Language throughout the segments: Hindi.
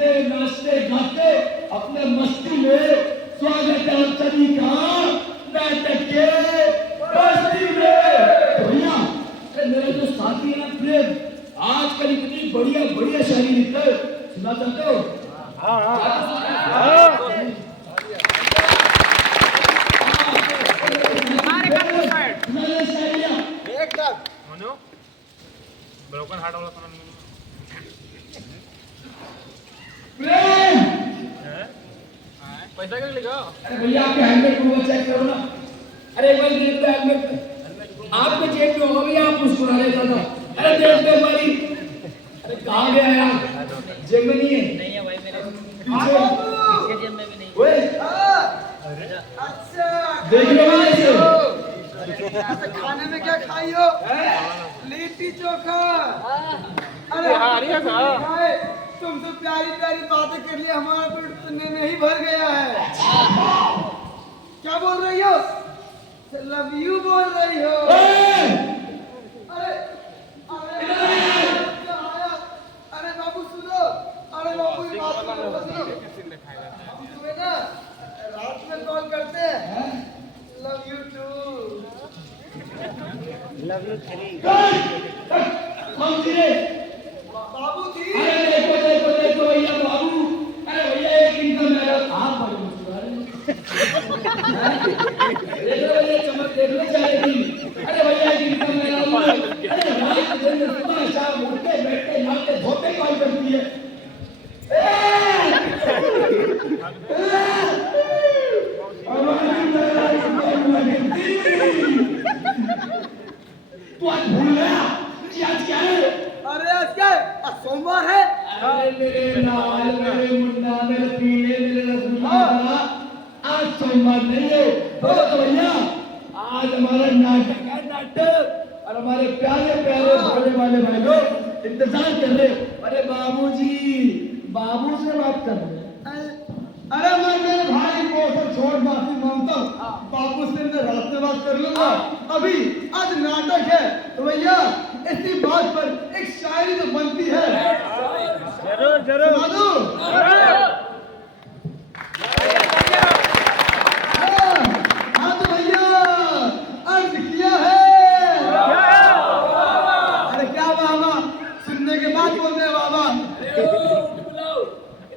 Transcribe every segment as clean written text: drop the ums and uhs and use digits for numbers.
कूदते नाचते गाते अपने मस्ती में स्वागत है आप सभी का नाटक के बस्ती में। तो भैया मेरे जो साथी है ना प्रेम, आजकल इतनी बढ़िया बढ़िया शायरी लिखता है, सुना चाहते हो? ब्रोकन हार्ट वाला प्रेम पैसा क्या लिखा? अरे भैया आपके हेलमेट को चेक करो ना। अरे एक बार देख लो हेलमेट आपके जेब में होगा भैया, आप मुस्कुरा लेता था। अरे देख लो भाई, अरे कहाँ गया यार? जेब में नहीं है? नहीं है भाई मेरे पीछे जेब में भी नहीं। ओए अच्छा देख लो भाई ऐसे खाने में क्या खाई हो? लिट्टी चोखा। अरे भाई तुमसे प्यारी प्यारी बातें कर लिया, हमारा पेट सुनने में ही भर गया है। क्या बोल रही हो? लव यू बोल रही हो? अरे क्या आया? अरे बाबू सुनो, अरे बाबू ये बात सुनो। तुम्हें ना रात में कॉल करते हैं। Love you too. Love you three. कौन सी रे? बाबू थी। अरे देखो देखो देखो भैया बाबू, अरे भैया एक इनका मेरा आप बड़े मुस्कुरा रहे देख लो भैया, चमक देख लो चाहे की। अरे भैया एक इनका मेरा, अरे रात दिन सुबह शाम उठते बैठते नाचते धोते कॉल करती है। तू आज भूल गया कि आज क्या है? अरे आज क्या है? आज सोमवार है। अरे मेरे नाल मेरे मुन्ना मेरे पीले मेरे रसगुल्ला, आज सोमवार नहीं है। बोलो तो भैया आज हमारा नाटक है, नाटक। और हमारे प्यारे प्यारे भोले वाले भाई लोग इंतजार कर रहे। अरे बाबूजी, बाबू से बात कर रहे हैं। अरे मैं मेरे भाई को सब छोड़ माफी मांगता हूँ। बाबू से मैं रात में बात कर लूंगा। अभी आज नाटक है तो भैया इसी बात पर एक शायरी तो बनती है। जरूर जरूर। सुना दूं? हाँ तो भैया अर्ज किया है। अरे क्या बाबा, सुनने के बाद बोलते हैं बाबा।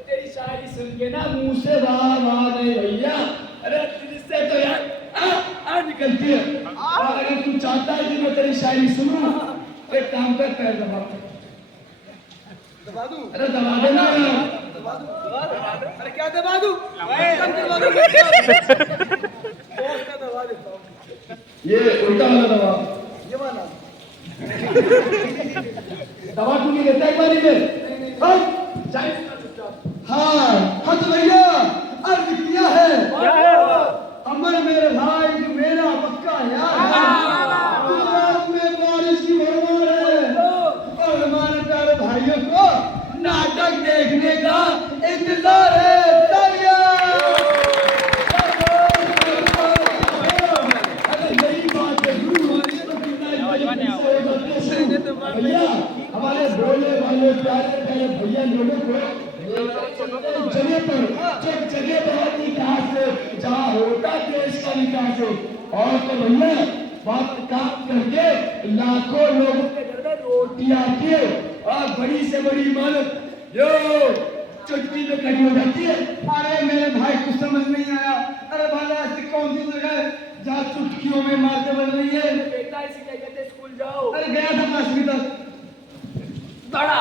तेरी शायरी सुन के ना मुंह से वाह वाह नहीं भैया, अरे दिल से तो यार आ निकलती है। और अगर तू चाहता है कि मैं तेरी शायरी सुनूं तो एक काम कर, पैर दबा। दबा दूं? अरे दबा देना। दबा दूं? अरे क्या दबा दूं? दबा दूं? क्या दबा देता हूँ? ये उल्टा वाला दबा, ये वाला। दबा तू नहीं देता एक बारी में। हाँ तो भैया अर्ज किया है। अमर मेरे भाई तू मेरा पक्का यार। गुजरात में बारिश की भरमार है और हमारे प्यारे भाइयों को नाटक देखने का इंतजार है। तालियां। अरे यही बात है गुरु, भैया हमारे भोले वाले प्यारे प्यारे भैया लोगों को जगह पर जब जगह पर विकास है जहाँ होता देश का विकास है। और तो भैया बात काम करके लाखों लोगों के घर में रोटियां के और बड़ी से बड़ी इमारत यो चुटकी में खड़ी हो जाती है। अरे मेरे भाई कुछ समझ नहीं आया। अरे भाई ऐसी कौन सी जगह है जहाँ चुटकियों में इमारतें बन रही है? बेटा इसीलिए कहते स्कूल जाओ। अरे गया था 5वीं तक। तोड़ा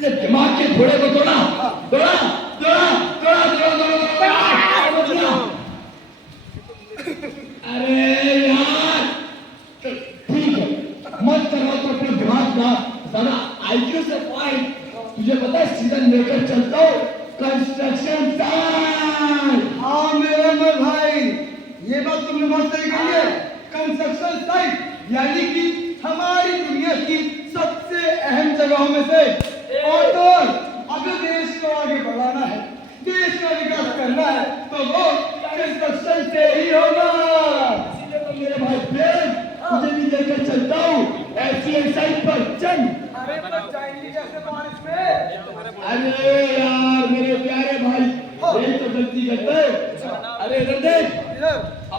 ये दिमाग के घोड़े को तोड़ा तोड़ा तोड़ा तोड़ा तोड़ा तोड़ा। अरे यार ठीक है, मत करो तो अपने दिमाग का जरा आईक्यू से पॉइंट। तुझे पता है सीजन लेकर चलता हूँ कंस्ट्रक्शन साइट। हाँ मेरे में भाई ये बात तुमने बहुत सही कही है। कंस्ट्रक्शन साइट यानी कि हमारी दुनिया की सबसे अहम जगहों में से। और तो अगर देश को आगे बढ़ाना है, देश का विकास करना है तो वो कंस्ट्रक्शन से ही होगा। इसीलिए तो मेरे भाई प्रेम तुझे भी लेकर चलता हूँ ऐसी साइट पर चल। अरे तो जाएंगे कैसे बारिश में? अरे यार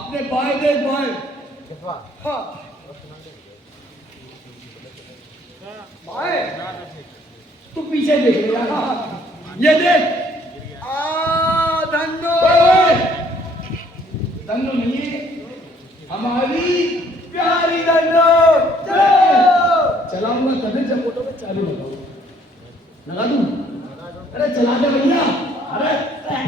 अपने बाएं देख बाएं। हाँ बाएं तू पीछे देख ले यार। ये देख। धन्नो धन्नो नहीं हमारी प्यारी धन्नो। चलाऊंगा तभी जब फोटो पे चालू लगा दूं। अरे चला दे भैया। अरे चली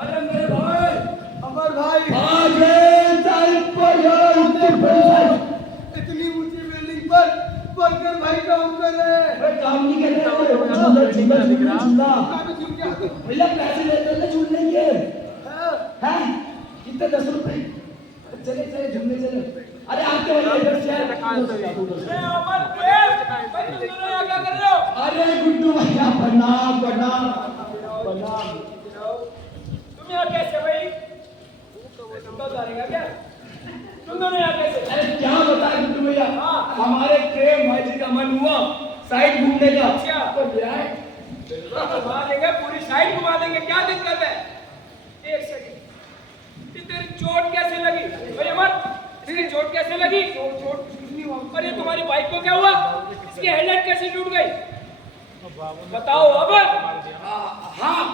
अरे मेरे भाई अमर भाई इतनी ऊंची बिल्डिंग पर वर्कर भाई काम कर रहे हैं। काम नहीं कर रहे झूला मैं भी झूम गया। भैया पैसे लेते हैं झूलने के हैं कितने 10 रुपए चले चले झूमने चले। अरे आपके वाले इधर से अरे गुड्डू भैया प्रणाम प्रणाम प्रणाम। तुम यहाँ कैसे भाई? क्या तुम दोनों यहाँ कैसे? अरे क्या बताए गुड्डू भैया हमारे प्रेम भाई जी का मन हुआ साइड घूमने का। क्या? तो जाए घुमा देंगे, पूरी साइड घुमा देंगे, क्या दिक्कत है? एक सेकंड, ये तेरी चोट कैसे लगी? अरे अमर, तेरी चोट कैसे लगी? चोट नहीं हुआ। अरे तुम्हारी बाइक को क्या हुआ? इसकी हेडलाइट कैसे टूट गई? बताओ अब। हाँ हाँ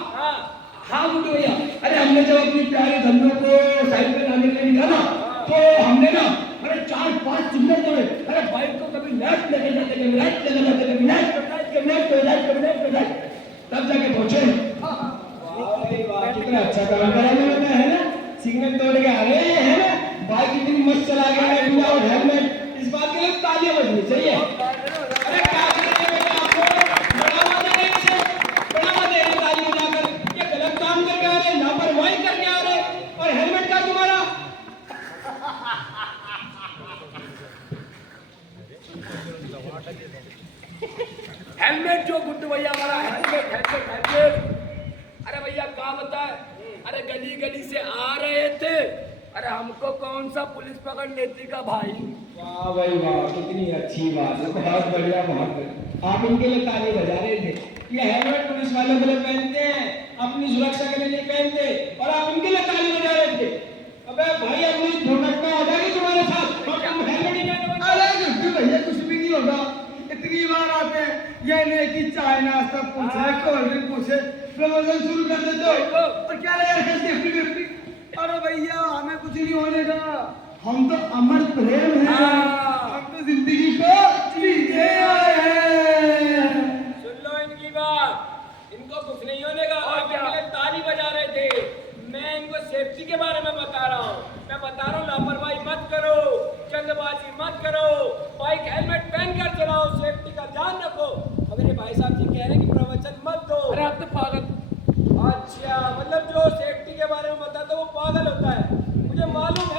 हाँ गुड्डू भैया। अरे हमने जब अपनी प्यारी धन्नो को साइड पे लाने के लिए निकाला तो हमने ना अरे 4-5 सिग्नल तोड़े। अरे बाइक को कभी लेफ्ट लेके जाते कभी राइट लेके जाते कभी लेफ्ट कभी लेफ्ट कभी राइट कभी लेफ्ट कभी राइट तब जाके पहुंचे। कितना अच्छा काम करा मैंने है ना सिग्नल तोड़ के आ रहे हैं ना बाइक इतनी मस्त चला गया विदाउट हेलमेट। इस बात के लिए तालियां बजनी चाहिए। अरे क्या करेंगे बेटा आपको बढ़ावा देने से बढ़ावा दे रहे ताली बजाकर ये गलत काम करके आ रहे लापरवाही करके आ रहे और हेलमेट का तुम्हारा हेलमेट जो गुड्डू भैया हमारा हेलमेट हेलमेट हेलमेट। अरे भैया क्या बताए अरे गली गली से आ रहे थे। अरे हमको कौन सा पुलिस पकड़ लेती का भाई। वाह भाई वाह कितनी अच्छी बात है बहुत बढ़िया बहुत बढ़िया। आप इनके लिए ताली बजा रहे थे। ये हेलमेट पुलिस वालों के लिए पहनते हैं अपनी सुरक्षा के लिए नहीं पहनते और आप इनके लिए ताली बजा रहे थे। अबे भाई अपनी दुर्घटना हो जाएगी तुम्हारे साथ और तुम हेलमेट नहीं पहनोगे। अरे गुड्डू भैया कुछ भी नहीं होगा। इतनी बार आते हैं ये नहीं कि चाय नाश्ता पूछे कोल्ड ड्रिंक पूछे प्रमोशन शुरू कर देते हो और क्या लगा सेफ्टी वेफ्टी। अरे भैया हमें कुछ नहीं होने का हम तो अमर प्रेम है हम तो जिंदगी को जीने आए हैं। सुन लो इनकी बात, इनको कुछ नहीं होने का। आप इनके लिए ताली बजा रहे थे, मैं इनको सेफ्टी के बारे में बता रहा हूँ। मैं बता रहा हूँ लापरवाही मत करो, जल्दबाजी मत करो, बाइक हेलमेट पहन कर चलाओ, सेफ्टी का ध्यान रखो। अगर ये भाई साहब जी कह रहे हैं कि प्रवचन मत दो। अरे आप तो पागल। अच्छा मतलब जो सेफ्टी के बारे में बताता है वो पागल होता है। मुझे मालूम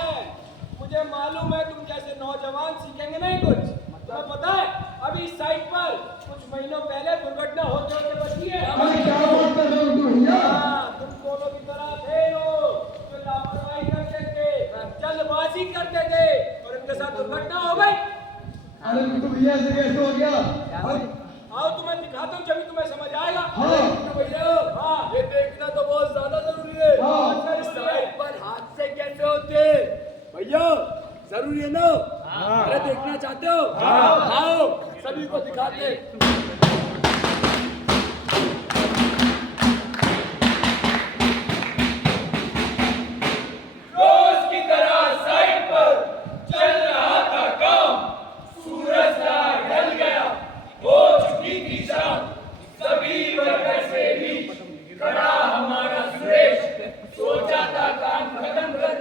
है तुम जैसे नौजवान सीखेंगे नहीं कुछ। तुम्हें पता है अभी इस साइड पर कुछ महीनों पहले दुर्घटना होते होते बची है। अरे क्या बात कर रहे हो गुड्डू भैया। तुम दोनों की तरह थे लोग जो लापरवाही करते थे, जल्दबाजी करते थे और उनके साथ दुर्घटना हो गई। अरे गुड्डू भैया ऐसे कैसे हो गया। आओ तुम्हें दिखाता हूँ जब तुम्हें समझ आएगा। हाँ। भैया हाँ ये देखना तो बहुत ज्यादा जरूरी है। हाँ। इस साइड पर हादसे कैसे होते गेंदो? अरे देखना चाहते हो? आओ सभी को दिखाते। रोज की तरह साइड पर चल रहा था काम, सूरज ढल गया, हो चुकी थी शाम, सभी वर्कर से भी खड़ा हमारा सुरेश, सोचा था काम खत्म कर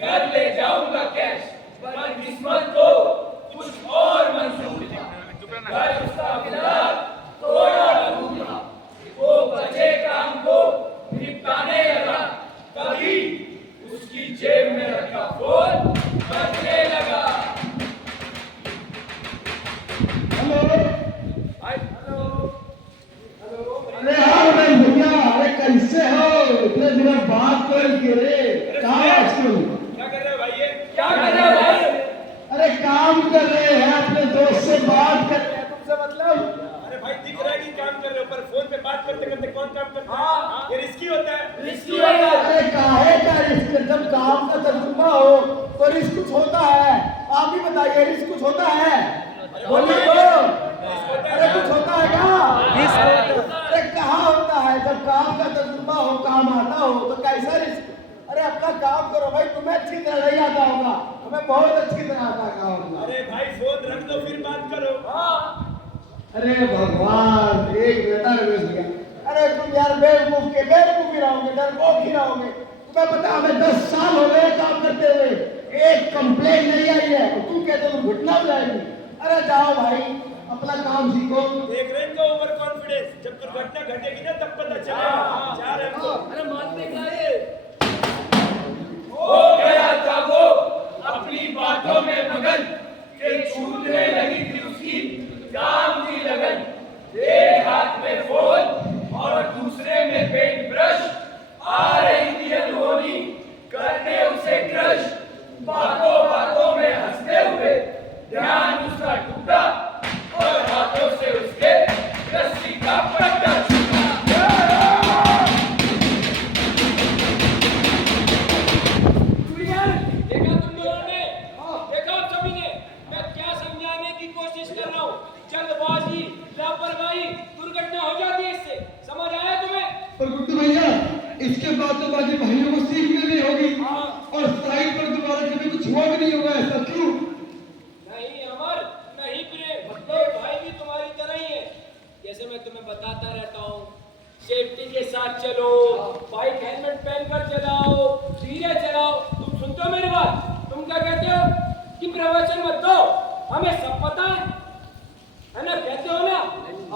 घर ले जाऊंगा कैश, पर किस्मत को कुछ और मंजूर था, घर उसका मिला थोड़ा ढूंढा, वो बचे काम को निपटाने लगा, तभी उसकी जेब में रखा फोन बजने लगा। हेलो अरे हाँ भाई भैया, अरे कैसे हो? इतने दिनों बात कर के रे, कहाँ है आजकल? क्या कर रहे हो भाई? ये क्या कर रहे हो भाई? अरे काम कर रहे हैं, अपने दोस्त से बात कर रहे हैं, तुमसे मतलब? अरे भाई दिख रहा है कि काम कर रहे हो, पर फोन पे बात करते करते कौन काम करता है? हाँ, ये रिस्की होता है। रिस्की होता है। अरे काहे का रिस्क? जब काम का तजुर्बा हो तो रिस्क कुछ होता है। आप ही बताइए, रिस्क कुछ होता है? बोलिए तो। अरे कुछ होता है क्या? अरे कहाँ होता है? जब काम का तजुर्बा हो, काम आता हो तो कैसा रिस्क? अरे अपना काम करो भाई, तुम्हें अच्छी तरह नहीं आता होगा, हमें बहुत अच्छी तरह आता है काम। अरे भाई फोन रख दो फिर बात करो। हाँ। अरे भगवान, एक बेटा रमेश भैया, अरे तुम यार बेवकूफ ही रहोगे, डरपोक ही रहोगे। तुम्हें पता है हमें 10 साल हो गए काम करते हुए, एक कंप्लेन नहीं आई है, और तुम कहते हो घुटना हो जाएगी। अरे जाओ भाई, अपना काम सीखो। देख रहे हैं ओवर कॉन्फिडेंस, जब दुर्घटना घटेगी ना तब पता चलेगा। जा रहे हैं। अरे मानते क्या है? हो गया था वो अपनी बातों में मगन, के छूटने लगी थी उसकी काम की लगन, एक हाथ में फोन और दूसरे में पेंट ब्रश, आ रही थी अनहोनी करने उसे क्रश, बातों बातों में हंसते हुए ध्यान उसका टूटा और हाथों से उसके रस्सी का पट्टा छूटा। देखा तुम लोगों ने? देखा आप सभी ने? मैं क्या समझाने की कोशिश कर रहा हूँ? जल्दबाजी, लापरवाही, दुर्घटना हो जाती है इससे, समझ आया तुम्हें? पर गुड्डू भैया, इसके बाद तो बाकी भाइयों को सीख मिलनी होगी, और साइड पर दोबारा कभी कुछ हुआ भी नहीं होगा, ऐसा क्यों? नहीं अमर, नहीं प्रेम, ये भाई भी तुम्हारी तरह ही है। जैसे मैं तुम्हें बताता रहता हूँ, सेफ्टी के साथ चलो, बाइक हेलमेट पहनकर चलाओ, धीरे चलाओ। तुम सुनते हो मेरी बात? तुम क्या कहते हो कि प्रवचन मत दो, हमें सब पता है ना? कहते हो ना?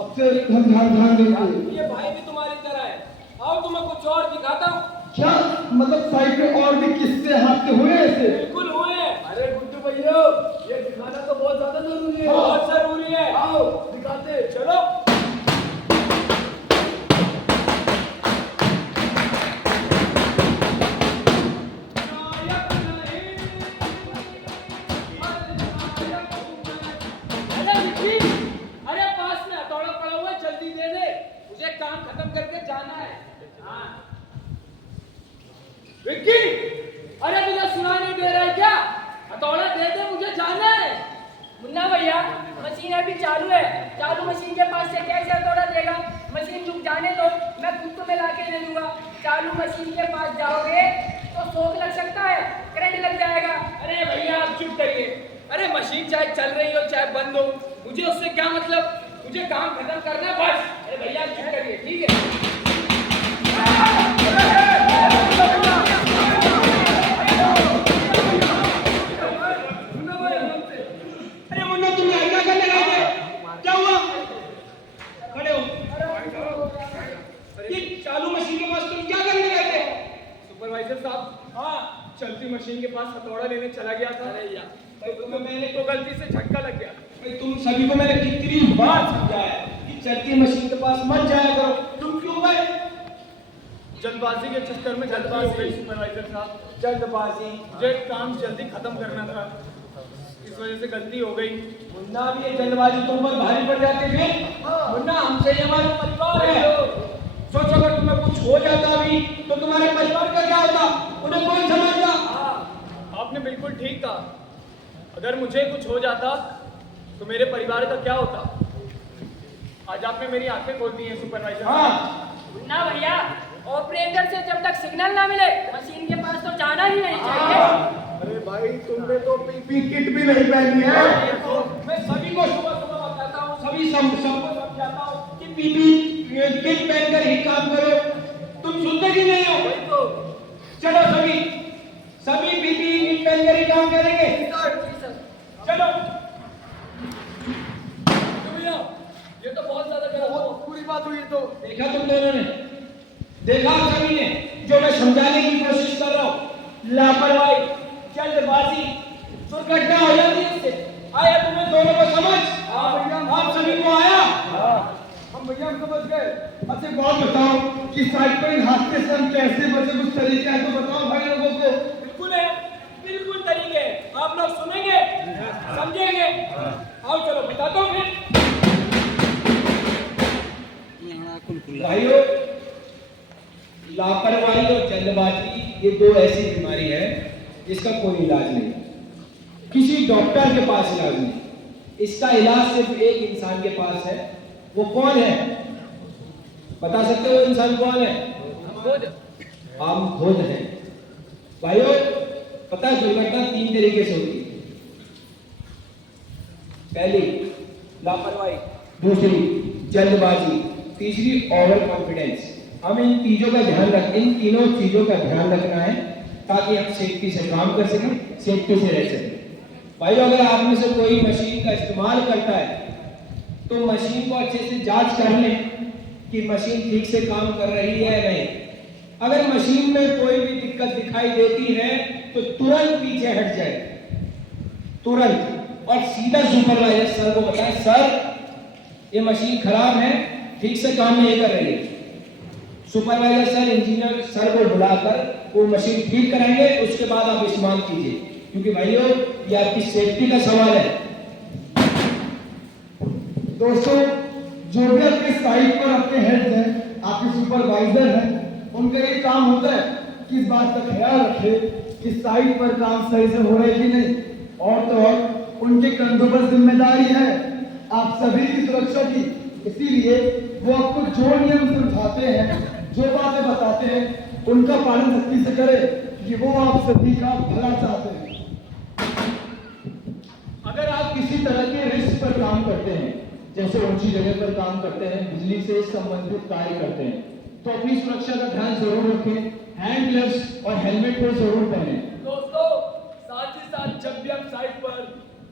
अब से हम ध्यान देंगे। ये भाई भी तुम्हारी तरह है। आओ तुम्हें कुछ और दिखाता हूँ। क्या मतलब साइड में और भी किससे हादसे हुए ऐसे? बिल्कुल हुए हैं। अरे गुड्डू भैया, ये दिखाना तो बहुत ज्यादा जरूरी है। बहुत जरूरी है। आओ दिखाते, चलो। अरे पास में हथौड़ा पड़ा हुआ, जल्दी दे दे, मुझे काम खत्म करके जाना है। हाँ। विक्की, अरे तुझे सुनाई नहीं दे रहा है क्या? हथौड़ा दे दे, मुझे जाना है। मुन्ना भैया, मशीन अभी चालू है, चालू मशीन के पास से कैसे हथौड़ा देगा? मशीन रुक जाने दो, मैं खुद तुम्हें लाके दे दूंगा। चालू मशीन के पास जाओगे तो शॉक लग सकता है, करंट लग जाएगा। अरे भैया आप चुप करिए। अरे मशीन चाहे चल रही हो चाहे बंद हो, मुझे उससे क्या मतलब? मुझे काम खत्म करना है बस। अरे भैया आप चुप करिए, ठीक है? अरे मुन्ना, तुम यहाँ क्या करने गए थे? क्या हुआ? खड़े हो। ये चालू मशीन के पास तुम क्या करने गए थे? सुपरवाइजर साहब, हाँ चलती मशीन के पास हथौड़ा लेने चला गया था। अरे यार तो मैंने तो गलती से झटका लग गया। भाई तुम सभी को मैंने कितनी बार समझाया कि चलती मशीन के पास मत जाया करो, तुम क्यों गए? जल्दबाजी के चक्कर में जल्दबाजी हो गई सुपरवाइजर साहब। जल्दबाजी? मुझे काम जल्दी खत्म करना था, इस वजह से गलती हो गई। मुन्ना, भी ये जल्दबाजी तुम पर भारी पड़ जाती है। मुन्ना, हमसे ये हमारा परिवार है। सोचो अगर तुम्हें कुछ हो जाता भी तो तुम्हारे परिवार का क्या होता? उन्हें कौन संभालता? आपने बिल्कुल ठीक कहा। अगर मुझे कुछ हो जाता तो मेरे परिवार का क्या होता? आज आपने मेरी आंखें खोल दी हैं सुपरवाइजर। हाँ ना भैया, ऑपरेटर से जब तक सिग्नल ना मिले मशीन के पास तो जाना ही नहीं चाहिए। अरे भाई तुमने तो पीपी किट भी नहीं पहनी है। मैं सभी को सुबह सुबह बताता हूँ, सभी सबको समझाता हूँ कि पीपी किट पहनकर ही काम करो। तुम सुनते क्यों नहीं हो? वही तो। चलो सभी पीपी किट पहनकर ही काम करेंगे। चलो भैया, ये तो बहुत ज्यादा गलत हो। पूरी बात हुई तो देखा तुम दोनों ने, देखा सभी ने, जो मैं समझाने की कोशिश कर रहा हूँ। लापरवाही, जल्दबाजी, दुर्घटना हो जाती है इससे। आया तुम्हें दोनों को समझ? आप सभी को आया? हम भैया हम समझ गए। अच्छा एक बात बताओ कि साइड पर इन हादसे से हम कैसे बचे, कुछ तरीका है तो बताओ भाई लोगों को। बिल्कुल है, बिल्कुल तरीके हैं। आप लोग सुनेंगे, समझेंगे। आओ चलो बताता हूँ फिर। भाइयों, लापरवाही और जल्दबाजी ये दो ऐसी बीमारी है जिसका कोई इलाज नहीं, किसी डॉक्टर के पास इलाज नहीं। इसका इलाज सिर्फ एक इंसान के पास है। वो कौन है? बता सकते हो इंसान कौन है? हम खुद हैं। भाइयों, पता है दुर्घटना 3 तरीके से होती है। पहली लापरवाही, दूसरी जल्दबाजी, तीसरी ओवर कॉन्फिडेंस। हम इन तीनों का ध्यान रखना है ताकि हम सेफ्टी से काम कर सकें, सेफ्टी से रह सकें। भाई अगर आप में से कोई मशीन का इस्तेमाल करता है तो मशीन को अच्छे से जांच कर लें कि मशीन ठीक से काम कर रही है या नहीं। अगर मशीन में कोई भी दिक्कत दिखाई देती है तो तुरंत पीछे हट जाए, तुरंत, और सीधा सुपरवाइजर सर को बताएं, सर ये मशीन खराब है, ठीक से काम नहीं कर रही है। सुपरवाइजर सर इंजीनियर सर को बुलाकर वो मशीन ठीक कराएंगे, उसके बाद आप इस्तेमाल कीजिए, क्योंकि भाइयों ये आपकी सेफ्टी का सवाल है। दोस्तों, जो भी आपके साइट पर आपके हेड हैं, आपके सुपरवाइजर हैं, उनका ये काम होता है कि इस बात का ख्याल रखे कि साइट पर काम सही से हो रहा है कि नहीं। और तो और उनके कंधों पर जिम्मेदारी है आप सभी की सुरक्षा की। इसीलिए वो आपको जो नियम समझाते हैं, जो बातें बताते हैं, उनका पालन सख्ती से करें कि वो आप सभी का भला चाहते हैं। अगर आप किसी तरह के रिस्क पर काम करते हैं, जैसे ऊंची जगह पर काम करते हैं, बिजली से संबंधित कार्य करते हैं, तो अपनी सुरक्षा का ध्यान जरूर रखें। हैंड ग्लव्स और हेलमेट को जरूर पहनें। दोस्तों, साथ ही साथ जब भी हम साइट पर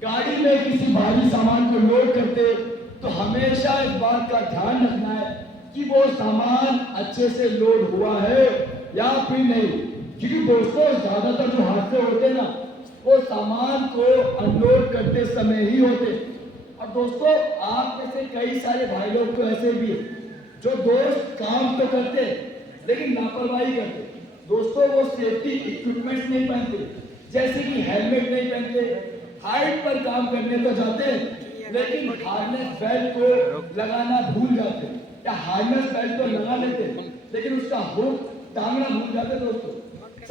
गाड़ी में किसी भारी सामान को लोड करते तो हमेशा इस बात का ध्यान रखना है कि वो सामान अच्छे से लोड हुआ है या फिर नहीं। क्योंकि दोस्तों ज्यादातर जो हादसे होते हैं ना, वो सामान को अनलोड करते समय ही होते। और दोस्तों, आप में से कई सारे भाई लोग तो ऐसे भी हैं जो दोस्त काम तो करते लेकिन लापरवाही करते। दोस्तों, वो सेफ्टी इक्विपमेंट नहीं पहनते, जैसे कि हेलमेट नहीं पहनते, हाइट पर काम करने तो जाते हैं लेकिन हार्नेस बेल्ट को लगाना भूल जाते हैं, या हार्नेस बेल्ट तो लगा लेते हैं लेकिन उसका हुक टांगना भूल जाते। दोस्तों,